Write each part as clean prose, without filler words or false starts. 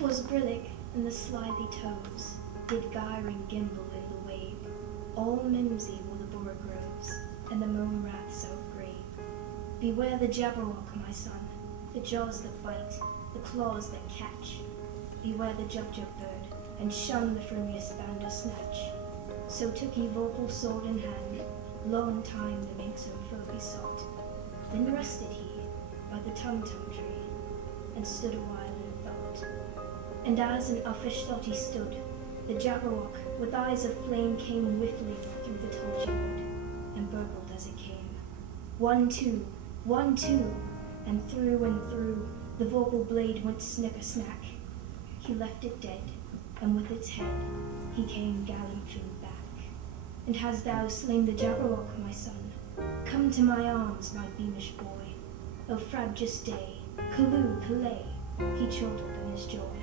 'Twas brillig, and the slithy toves did gyre and gimble in the wave. All mimsy were the borogoves, and the moon wrath so grave. Beware the jabberwock, my son, the jaws that bite, the claws that catch. Beware the jubjub bird, and shun the frumious bounder snatch. So took he vocal sword in hand, long time the mink's own foe he sought. Then rested he by the tum-tum tree, and stood a while in thought. And as in uffish thought he stood, the jabberwock with eyes of flame came whiffling through the tulgey wood, and burbled as it came. 1, 2, 1, 2, and through the vocal blade went snicker-snack. He left it dead, and with its head he came galloping back. And hast thou slain the jabberwock, my son? Come to my arms, my beamish boy. O frabjous day, callooh, callay, he chortled in his joy.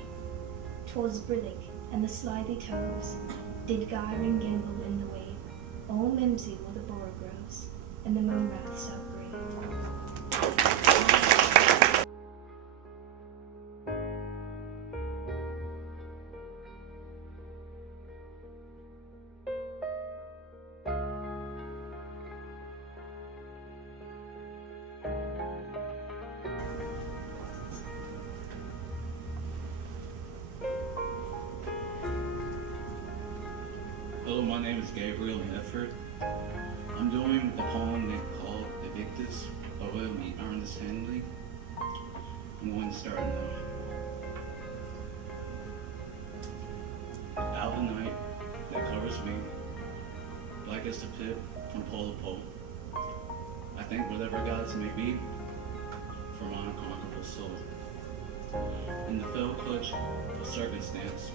'Twas brillig, and the slithy toves did gyre and gimble in the wave. All mimsy were the borogoves, and the moon wrath so grave. Hello, my name is Gabriel Hefford. I'm doing the poem called Evictus by William Ernest Henley. I'm going to start now. Out of the night that covers me, black as the pit from pole to pole, I thank whatever gods may be for my unconquerable soul. In the fell clutch of circumstance,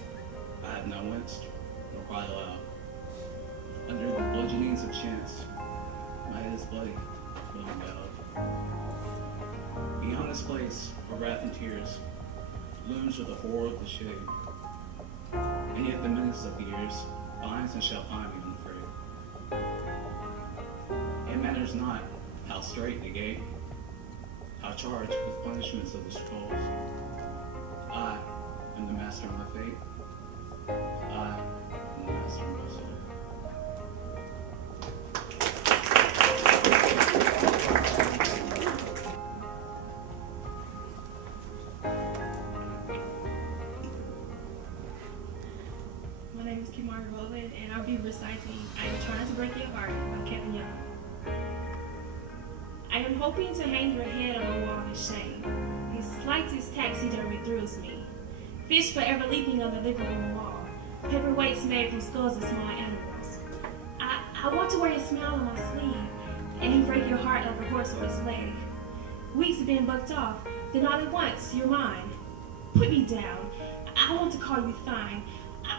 I have not winced nor cried aloud. Under the bludgeonings of chance, my head is bloody, but I'm bowed. Beyond this place, where wrath and tears looms with the horror of the shade, and yet the menace of the years finds and shall find me unafraid. It matters not how straight the gate, how charged with punishments of the scrolls. I am the master of my fate. I am the master of my soul. And I'll be reciting I Am Trying to Break Your Heart by Kevin Young. I am hoping to hang your head on a wall of shame. The slightest taxidermy thrills me. Fish forever leaping on the living room wall. Paperweights made from skulls of small animals. I want to wear your smile on my sleeve and break your heart like a horse or a slave. Weeks have been bucked off, then all at once, you're mine. Put me down. I want to call you fine.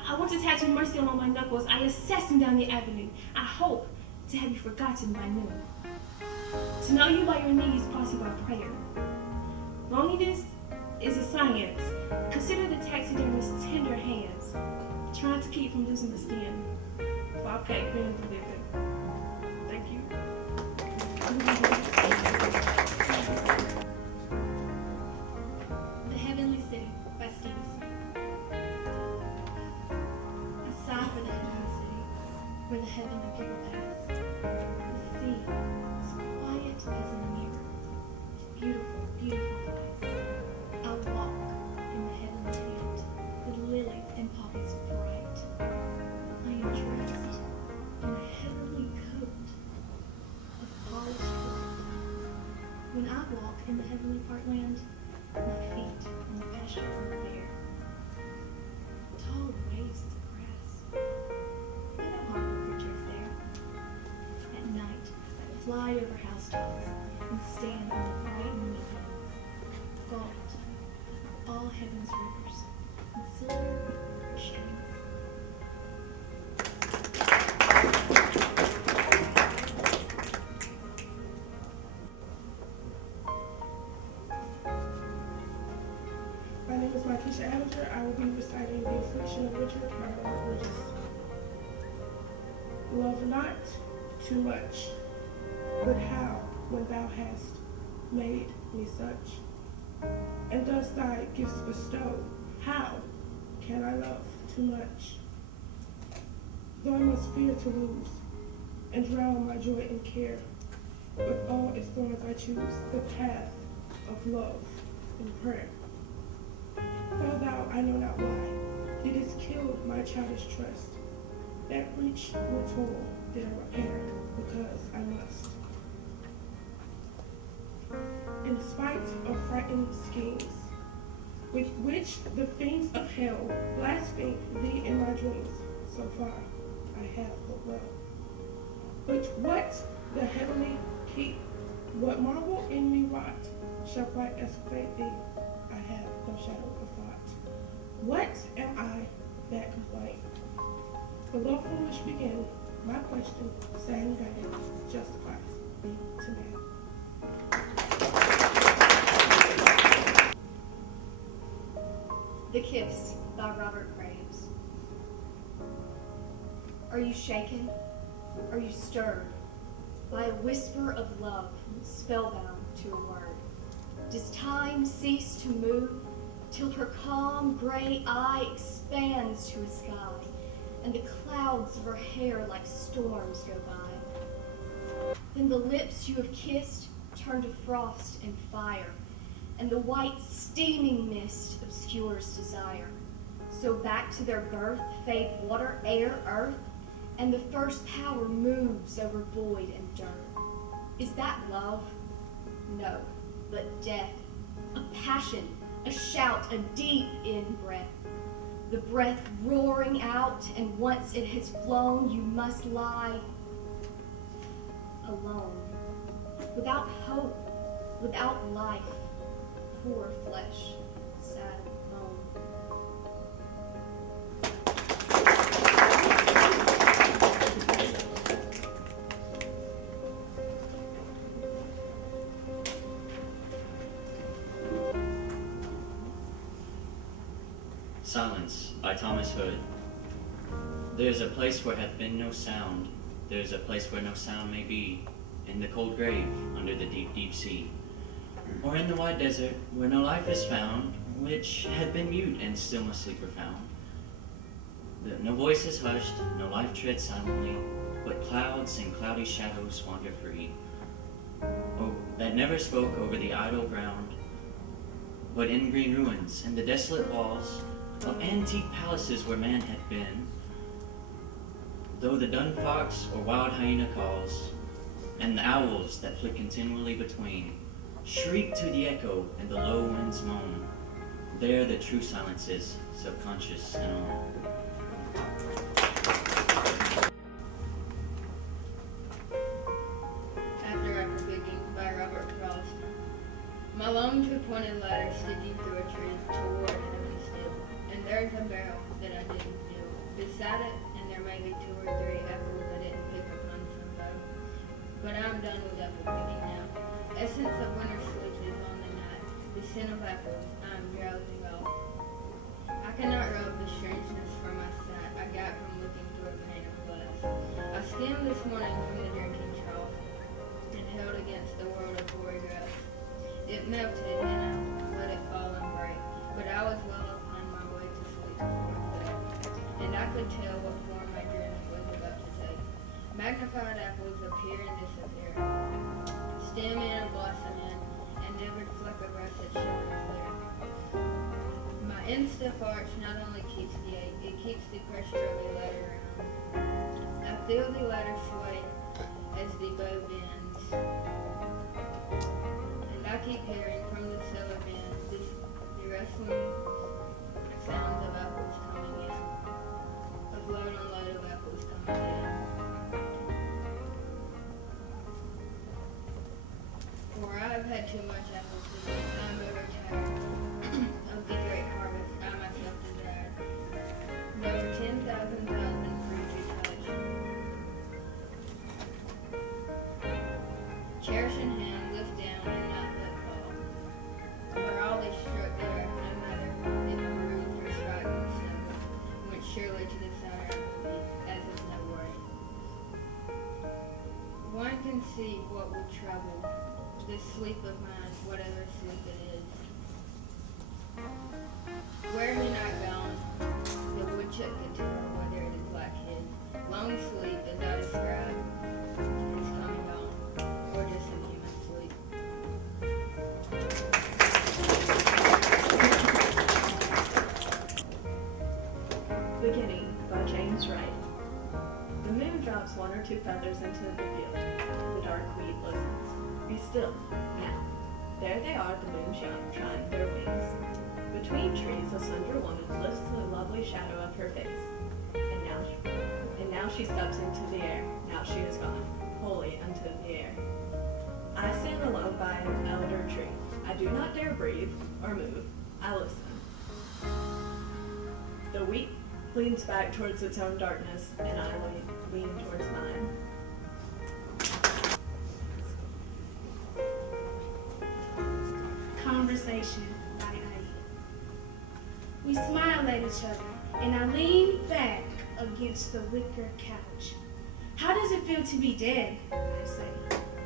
I want to tattoo mercy on my knuckles. I assassin down the avenue. I hope to have you forgotten by noon. To know you by your knees, crossing by prayer. Loneliness is a science. Consider the taxidermist's tender hands, trying to keep from losing the skin. Okay, thank you. The Heavenly City by Steve. Where the heavenly people pass. The sea is quiet as in a mirror. Beautiful, beautiful place. I'll walk in the heavenly field with lilies and poppies bright. I am dressed in a heavenly coat of polished gold. When I walk in the heavenly parkland, my feet on the pasture are bare. Tall waves of grass. Fly over housetops and stand on the bright moon hills, gaunt, all heaven's rivers, and silver strings. My name is Markeisha Adams. I will be reciting The Affliction of Richard by Robert Bridges. Love not too much, but how, when thou hast made me such, and thus thy gifts bestow, How can I love too much? Though I must fear to lose and drown my joy in care, with all its thorns I choose the path of love and prayer. Though thou, I know not why, didst kill my childish trust, that breach with toil did I repair, because I must. In spite of frightened schemes, with which the fiends of hell blaspheme thee in my dreams, so far I have but well. But what the heavenly keep, what marvel in me wrought, shall quite escalate thee, I have no shadow of thought. What am I that complain? Below foolish begin, my question, sad and vain, justifies me to man. The Kiss by Robert Graves. Are you shaken? Are you stirred by a whisper of love, spellbound to a word? Does time cease to move till her calm gray eye expands to a sky, and the clouds of her hair like storms go by? Then the lips you have kissed turn to frost and fire, and the white steaming mist obscures desire. So back to their birth fade water, air, earth, and the first power moves over void and dirt. Is that love? No, but death, a passion, a shout, a deep in-breath. The breath roaring out, and once it has flown, you must lie alone, without hope, without life, poor flesh, sad bone. Silence by Thomas Hood. There is a place where hath been no sound, there is a place where no sound may be, in the cold grave under the deep, deep sea, or in the wide desert where no life is found, which hath been mute and still must sleep profound. No voice is hushed, no life treads silently, but clouds and cloudy shadows wander free. Oh, that never spoke over the idle ground, but in green ruins and the desolate walls of antique palaces where man hath been, though the dun fox or wild hyena calls, and the owls that flit continually between shriek to the echo and the low winds moan, there the true silence is, subconscious and all. After Upper Digging by Robert Frost. My long two-pointed ladder sticking through a tree toward heavenly still, and there's a barrel that I didn't fill. Beside it, and there may be 2 or 3 apples I didn't pick upon some bough. But I'm done with apple picking now. Essence of winter sleep is on the night. The scent of apples, I am drowsing off. I cannot rub the strangeness from my sight I got from looking through a pane of glass. I skimmed this morning from the drinking trough and held against the world of hoary grass. It melted and I let it fall and break, but I was well upon my way to sleep before it fell, and I could tell what form my journey was about to take. Magnified apples appear and disappear, stem in and blossom in, and every fleck of russet sugar clear. My instep arch not only keeps the ache, it keeps the pressure of the ladder round. I feel the ladder sway as the bow bends, and I keep hearing from the cellar bin the rustling sounds of apples coming in, of load on load of apples coming in. For I've had too much apple season, I'm overtired of the great harvest I myself desired. Over 10,000 fruit to touch. Cherish in hand, lift down, and not let fall. For all they struck there, no matter if bruised or frightened or stumbled, went surely to the center of the beat, as is no worry. One can see what will trouble this sleep of mine, whatever sleep it is. Where he not gone, the woodchuck could tell whether it is black head, long sleep as I described, is coming on, or just a human sleep. Beginning by James Wright. The moon drops one or two feathers into the field. The dark weed listens. Be still, now. There they are, the moonshine shine their wings. Between trees, a slender woman lifts the lovely shadow of her face. And now she steps into the air. Now she is gone, wholly into the air. I stand alone by an elder tree. I do not dare breathe or move. I listen. The wheat leans back towards its own darkness, and I lean towards mine. Conversation by Ivy. We smile at each other, and I lean back against the wicker couch. How does it feel to be dead? I say.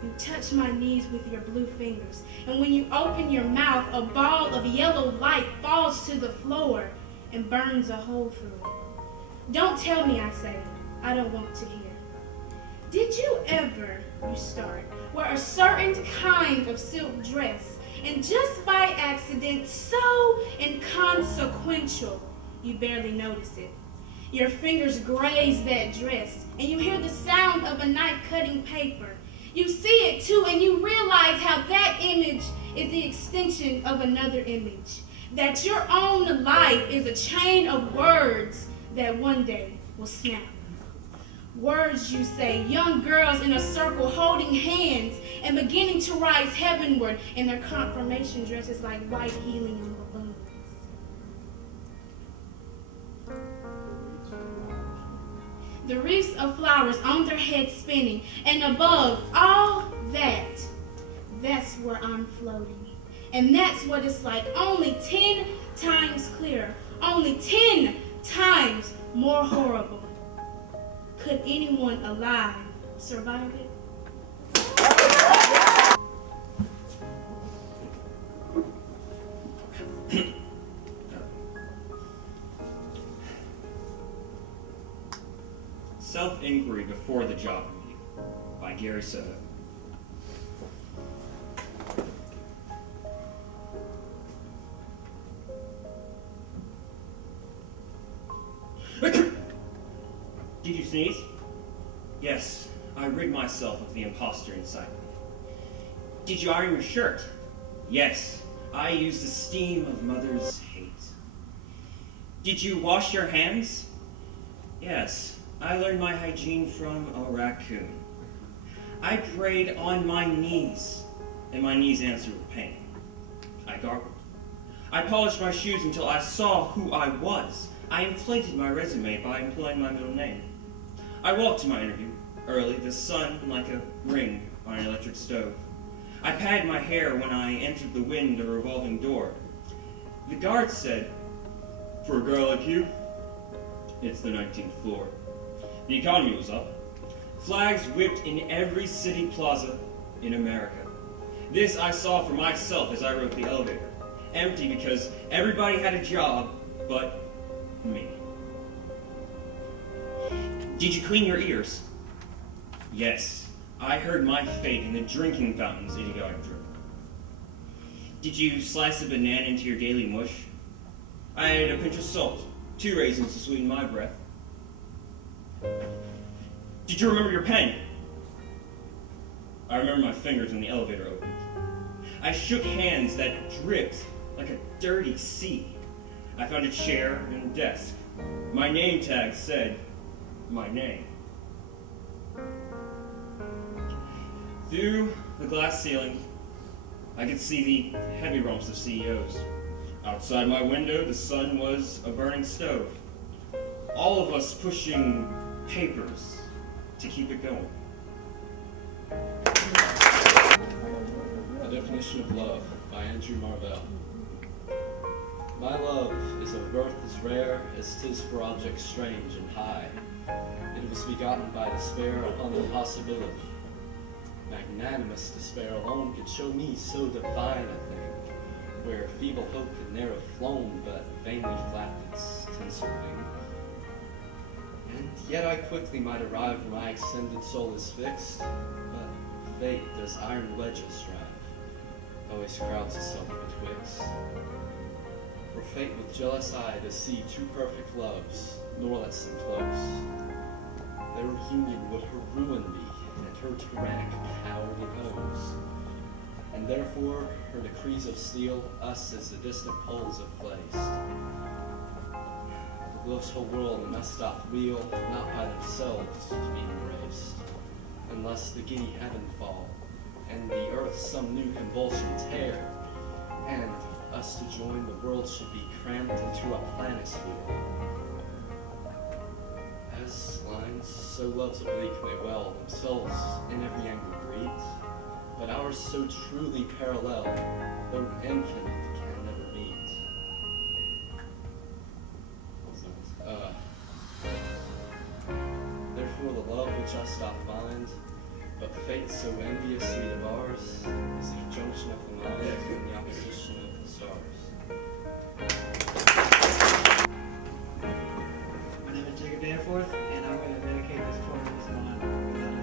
You touch my knees with your blue fingers, and when you open your mouth, a ball of yellow light falls to the floor and burns a hole through it. Don't tell me, I say. I don't want to hear. Did you ever, you start, wear a certain kind of silk dress, and just by accident, so inconsequential, you barely notice it. Your fingers graze that dress, and you hear the sound of a knife cutting paper. You see it too, and you realize how that image is the extension of another image. That your own life is a chain of words that one day will snap. Words, you say, young girls in a circle holding hands and beginning to rise heavenward in their confirmation dresses like white helium balloons. The wreaths of flowers on their heads spinning, and above all that, that's where I'm floating. And that's what it's like, only 10 times clearer, only 10 times more horrible. Could anyone alive survive it? Self-Inquiry Before the Job Meeting by Gary Soto. Did you sneeze? Yes, I rid myself of the imposter inside me. Did you iron your shirt? Yes, I used the steam of mother's hate. Did you wash your hands? Yes, I learned my hygiene from a raccoon. I prayed on my knees, and my knees answered with pain. I gargled. I polished my shoes until I saw who I was. I inflated my resume by employing my middle name. I walked to my interview early, the sun like a ring on an electric stove. I patted my hair when I entered the wind of a revolving door. The guard said, "For a girl like you, it's the 19th floor." The economy was up. Flags whipped in every city plaza in America. This I saw for myself as I rode the elevator. Empty because everybody had a job but me. Did you clean your ears? Yes, I heard my fate in the drinking fountain's idiotic drip. Did you slice a banana into your daily mush? I added a pinch of salt, 2 raisins to sweeten my breath. Did you remember your pen? I remember my fingers when the elevator opened. I shook hands that dripped like a dirty sea. I found a chair and a desk. My name tag said, my name. Through the glass ceiling, I could see the heavy rumps of CEOs. Outside my window, the sun was a burning stove. All of us pushing papers to keep it going. A Definition of Love by Andrew Marvell. My love is of birth as rare as 'tis for objects strange and high. It was begotten by despair upon impossibility. Magnanimous despair alone could show me so divine a thing. where feeble hope had ne'er flown, but vainly flapped its tinsel wing. And yet I quickly might arrive where my extended soul is fixed, but fate does iron wedges drive, always crowds itself betwixt. For fate with jealous eye does see two perfect loves, nor lets them close. Their union would her ruin be, and her tyrannic power depose. And therefore her decrees of steel us as the distant poles have placed. The globe's whole world must doth wheel, not by themselves to be embraced, unless the giddy heaven fall, and the earth some new convulsion tear, and us to join the world should be cramped into a planisphere. As lines, so loves oblique may well themselves in every angle greet, but ours so truly parallel, though infinite, can never meet. Therefore the love which us doth bind, but fate so enviously devars, is the junction of the mind and the opposition of the stars. My name is Jacob Danforth, and I'm going to dedicate this poem to someone without a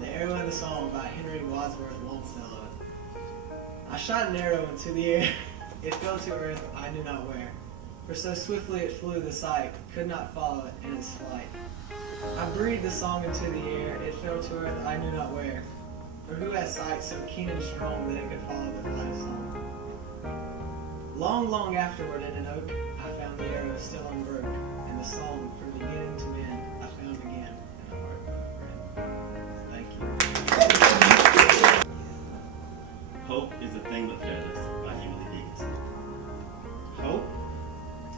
The arrow in the song by Henry Wadsworth Longfellow. I shot an arrow into the air. It fell to earth, I knew not where. For so swiftly it flew, the sight could not follow it in its flight. I breathed the song into the air. It fell to earth, I knew not where. For who has sight so keen and strong that it could follow the flight of song? Long, long afterward in an oak, I found the arrow still unbroke, and the song from beginning to end I found again in the heart of a friend. Thank you. Hope is a thing but feathers by Emily Dickinson. Hope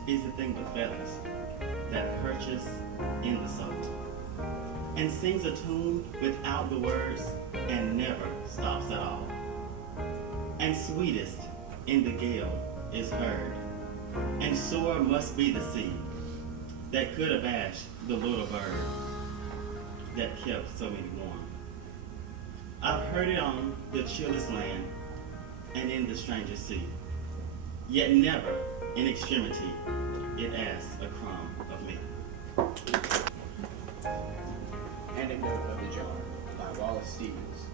is the thing but feathers that perches in the soul and sings a tune without the words and never stops at all. And sweetest in the gale is heard, and sore must be the sea that could abash the little bird that kept so many warm. I've heard it on the chillest land and in the strangest sea, yet never in extremity it asks a crumb of me. Anecdote of the Jar by Wallace Stevens.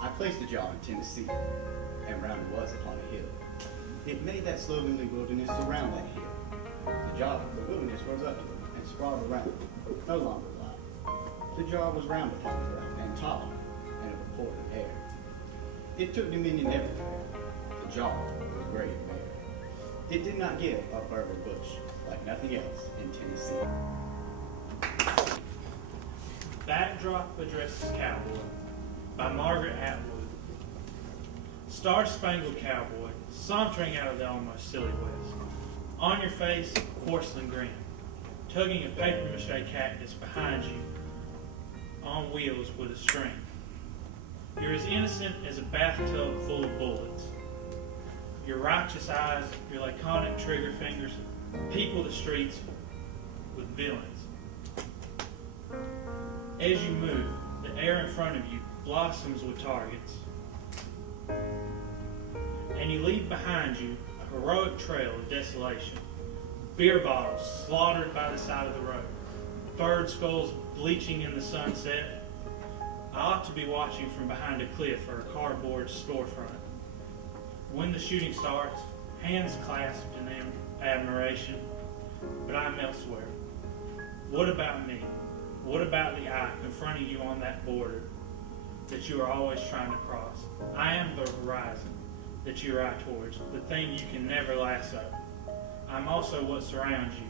I placed the jar in Tennessee, and round it was upon a hill. It made that slovenly wilderness surround that hill. The jar, the wilderness, rose up to it and sprawled around it, no longer alive. The jar was round upon the ground and tall, and of a port of air. It took dominion everywhere. The jar was great and bare. It did not give a bird or bush, like nothing else in Tennessee. Backdrop Addresses Cowboy by Margaret Atwood. Star-spangled cowboy, sauntering out of the almost silly west. On your face, porcelain grin, tugging a papier-mâché cactus behind you on wheels with a string. You're as innocent as a bathtub full of bullets. Your righteous eyes, your laconic trigger fingers, people the streets with villains. As you move, the air in front of you blossoms with targets. And you leave behind you a heroic trail of desolation. Beer bottles slaughtered by the side of the road. Bird skulls bleaching in the sunset. I ought to be watching from behind a cliff or a cardboard storefront. When the shooting starts, hands clasped in admiration, but I'm elsewhere. What about me? What about the eye confronting you on that border that you are always trying to cross? I am the horizon that you ride towards, the thing you can never lasso. I'm also what surrounds you.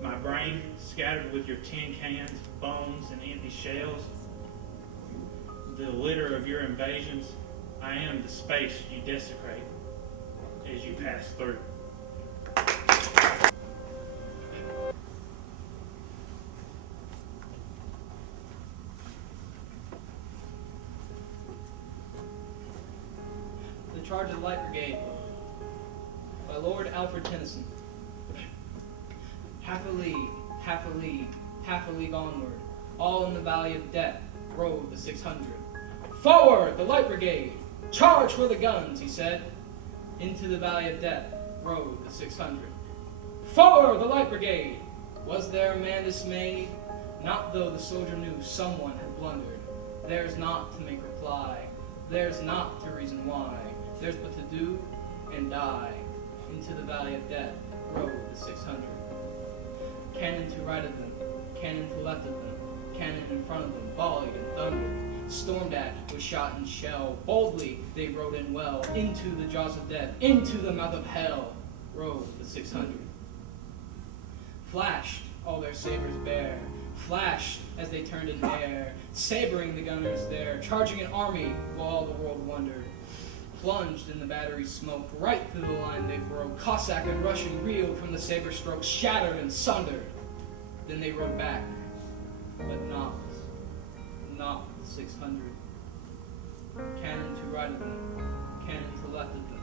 My brain scattered with your tin cans, bones, and empty shells. The litter of your invasions. I am the space you desecrate as you pass through. The Charge of the Light Brigade by Lord Alfred Tennyson. Half a league, half a league onward, all in the valley of death rode the 600. Forward, the Light Brigade! Charge for the guns, he said. Into the Valley of Death rode the 600. Forward, the Light Brigade! Was there a man dismayed? Not though the soldier knew someone had blundered. There's not to make reply. There's not to reason why. There's but to do and die. Into the Valley of Death rode the 600. Cannon to right of them, cannon to left of them, cannon in front of them, volleyed and thundered. Stormed at with shot and shell, boldly they rode in well. Into the jaws of death, into the mouth of hell, rode the 600. Flashed all their sabers bare, flashed as they turned in air, sabering the gunners there, charging an army while all the world wondered. Plunged in the battery smoke, right through the line they broke. Cossack and Russian reeled from the saber strokes, shattered and sundered. Then they rode back, but not the 600. Cannon to right of them, cannon to left of them,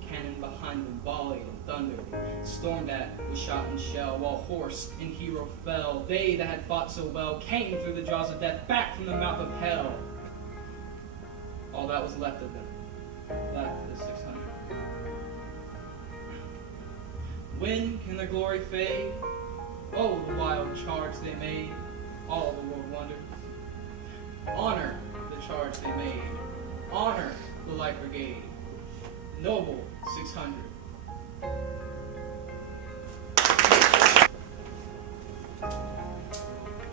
cannon behind them, volleyed and thundered. Stormed at with shot and shell, while horse and hero fell. They that had fought so well came through the jaws of death, back from the mouth of hell. All that was left of them, left the 600. When can their glory fade? Oh, the wild charge they made, all the world wondered. Honor the charge they made, honor the Light Brigade, noble 600.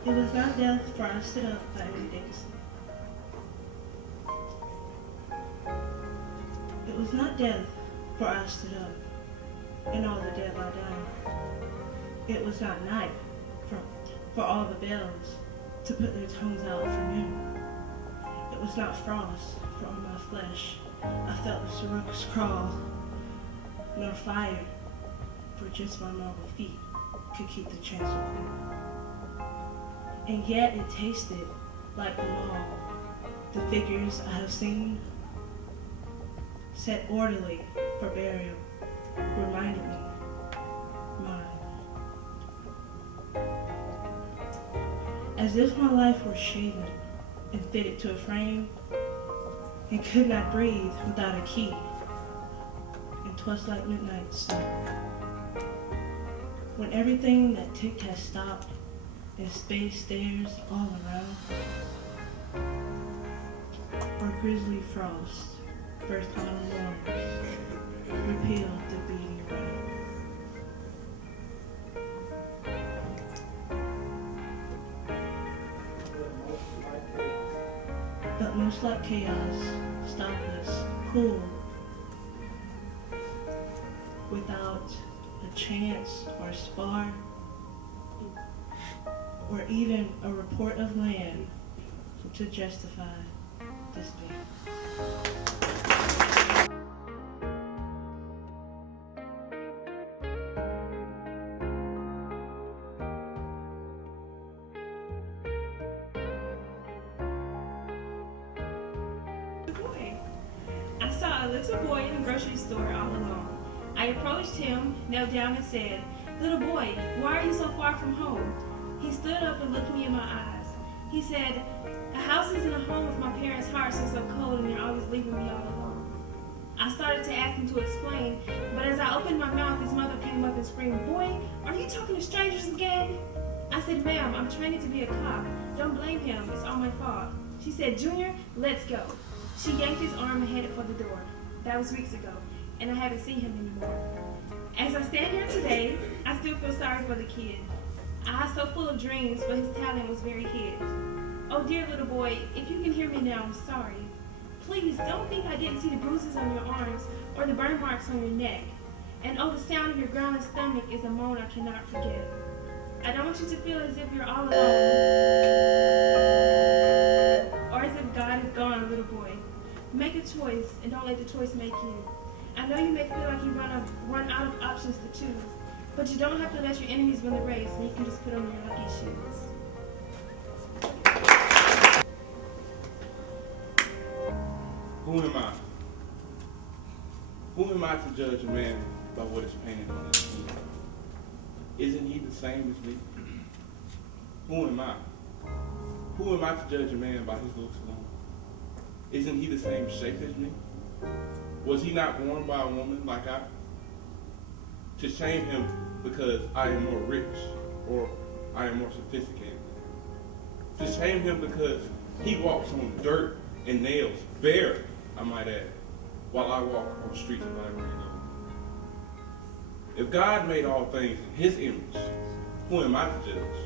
It was not death for I stood up by any days. It was not death for I stood up, and all the dead lie down. It was not night for all the bells to put their tongues out for noon. It was not frost for all my flesh I felt the cirrus crawl, nor fire for just my marble feet could keep the chancel cool. And yet it tasted like the law. The figures I have seen, set orderly for burial, reminded me mine. As if my life were shaven and fitted to a frame, and could not breathe without a key. And 'twas like midnight sun, when everything that ticked has stopped, and space stares all around, or grisly frost, first autumn warmers, repealed the beating round. But most like chaos, stopless, cool, without a chance or a spar, or even a report of land to justify this beat. I saw a little boy in the grocery store all alone. I approached him, knelt down and said, "Little boy, why are you so far from home?" He stood up and looked me in my eyes. He said, "A house isn't a home if my parents' hearts are so cold and they're always leaving me all alone." I started to ask him to explain, but as I opened my mouth, his mother came up and screamed, "Boy, are you talking to strangers again?" I said, "Ma'am, I'm training to be a cop. Don't blame him, it's all my fault." She said, "Junior, let's go." She yanked his arm and headed for the door. That was weeks ago, and I haven't seen him anymore. As I stand here today, I still feel sorry for the kid. Eyes so full of dreams, but his talent was very hid. Oh dear little boy, if you can hear me now, I'm sorry. Please don't think I didn't see the bruises on your arms or the burn marks on your neck. And oh, the sound of your growling stomach is a moan I cannot forget. I don't want you to feel as if you're all alone, or as if God is gone, little boy. Make a choice, and don't let the choice make you. I know you may feel like you run out of options to choose, but you don't have to let your enemies win the race, and you can just put on your lucky shoes. Who am I? Who am I to judge a man by what is painted on his skin? Isn't he the same as me? Who am I? Who am I to judge a man by his looks alone? Isn't he the same shape as me? Was he not born by a woman like I? To shame him because I am more rich or I am more sophisticated. To shame him because he walks on dirt and nails, bare, I might add, while I walk on the streets of Ivory. If God made all things in his image, who am I to judge?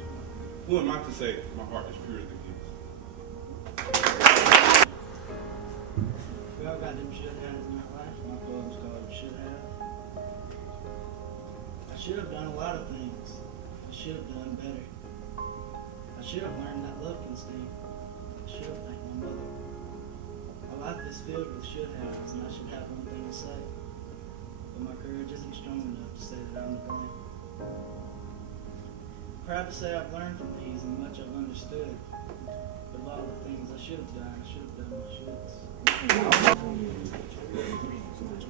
Who am I to say my heart is purer than his? We all got them should haves in our life. My poem's called Should Have. I should have done a lot of things. I should have done better. I should have learned that love can sting. I should have thanked my mother. My life is filled with should haves, and I should have one thing to say. But my courage isn't strong enough to say that I'm to blame. Proud to say I've learned from these and much I've understood. But of all the things I should have done, I should have done my shoulds.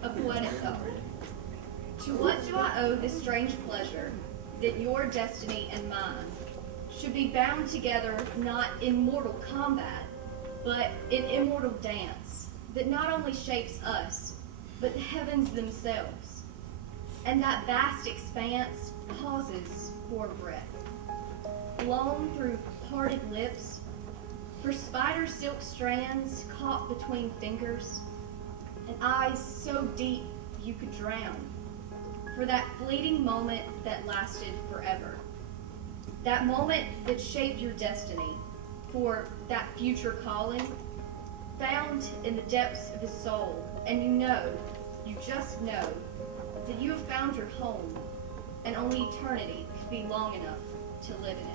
A poetic thought. To what do I owe this strange pleasure that your destiny and mine should be bound together not in mortal combat, but in immortal dance that not only shapes us, but the heavens themselves, and that vast expanse pauses for breath, blown through parted lips, for spider silk strands caught between fingers, and eyes so deep you could drown, for that fleeting moment that lasted forever, that moment that shaped your destiny, for that future calling, found in the depths of his soul, and you just know, that you have found your home, and only eternity could be long enough to live in it.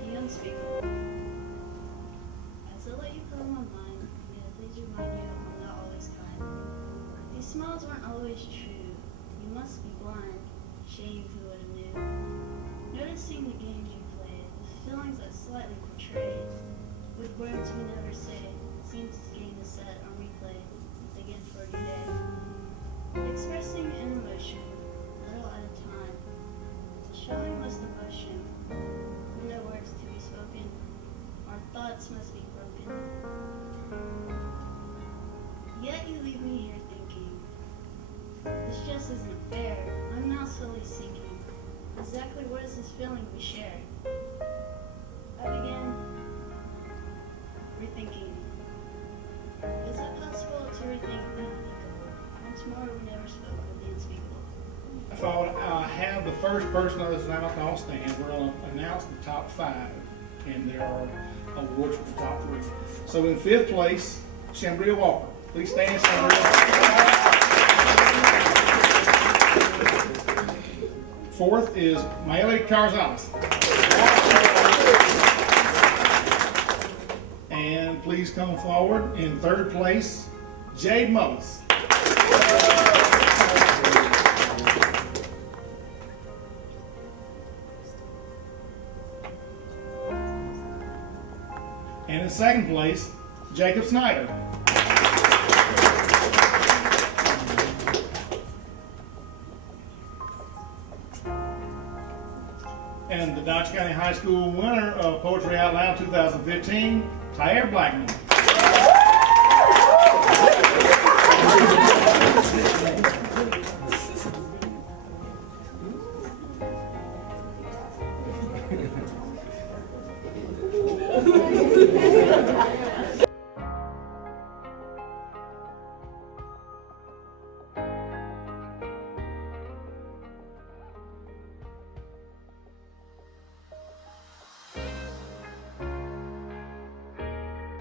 The unspeakable. As I let you fill my mind, please remind you I'm not always kind. These smiles weren't always true. You must be blind. Shame who would have knew. Noticing the games you played, the feelings I slightly portrayed, with words we never say, seems to gain a set on replay, again for your day. Expressing an emotion, a little at a time, showing us the motion, no words to be spoken, our thoughts must be broken. Yet you leave me here thinking, this just isn't fair. I'm now slowly sinking. Exactly what is this feeling we share? I began rethinking. Is it possible to rethink the unthinkable? Once more, we never spoke of the unspeakable. I thought I have the first person on this announcement stand. We're going to announce the top 5, and there are awards for the top 3. So in 5th place, Shambria Walker. Please stand, Shambria. 4th is Mayeli Carzales. And please come forward. In 3rd place, Jade Mullis. And in 2nd place, Jacob Snyder. And the Dodge County High School winner of Poetry Out Loud 2015, Tyre Blackman.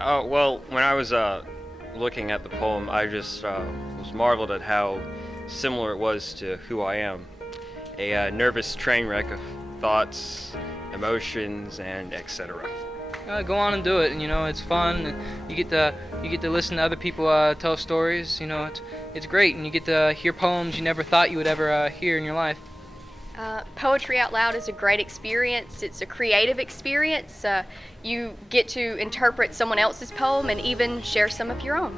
Oh, well, when I was looking at the poem, I just was marveled at how similar it was to who I am. A nervous train wreck of thoughts, emotions, and etc. Go on and do it. You know, it's fun. You get to listen to other people tell stories. You know, it's great, and you get to hear poems you never thought you would ever hear in your life. Poetry Out Loud is a great experience. It's a creative experience. You get to interpret someone else's poem and even share some of your own.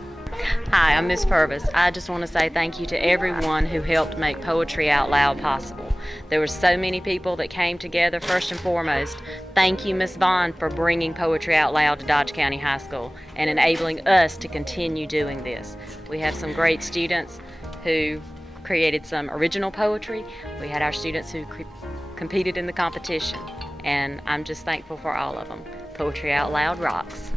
Hi, I'm Miss Purvis. I just want to say thank you to everyone who helped make Poetry Out Loud possible. There were so many people that came together. First and foremost, thank you, Ms. Vaughn, for bringing Poetry Out Loud to Dodge County High School and enabling us to continue doing this. We have some great students who created some original poetry. We had our students who competed in the competition, and I'm just thankful for all of them. Poetry Out Loud rocks.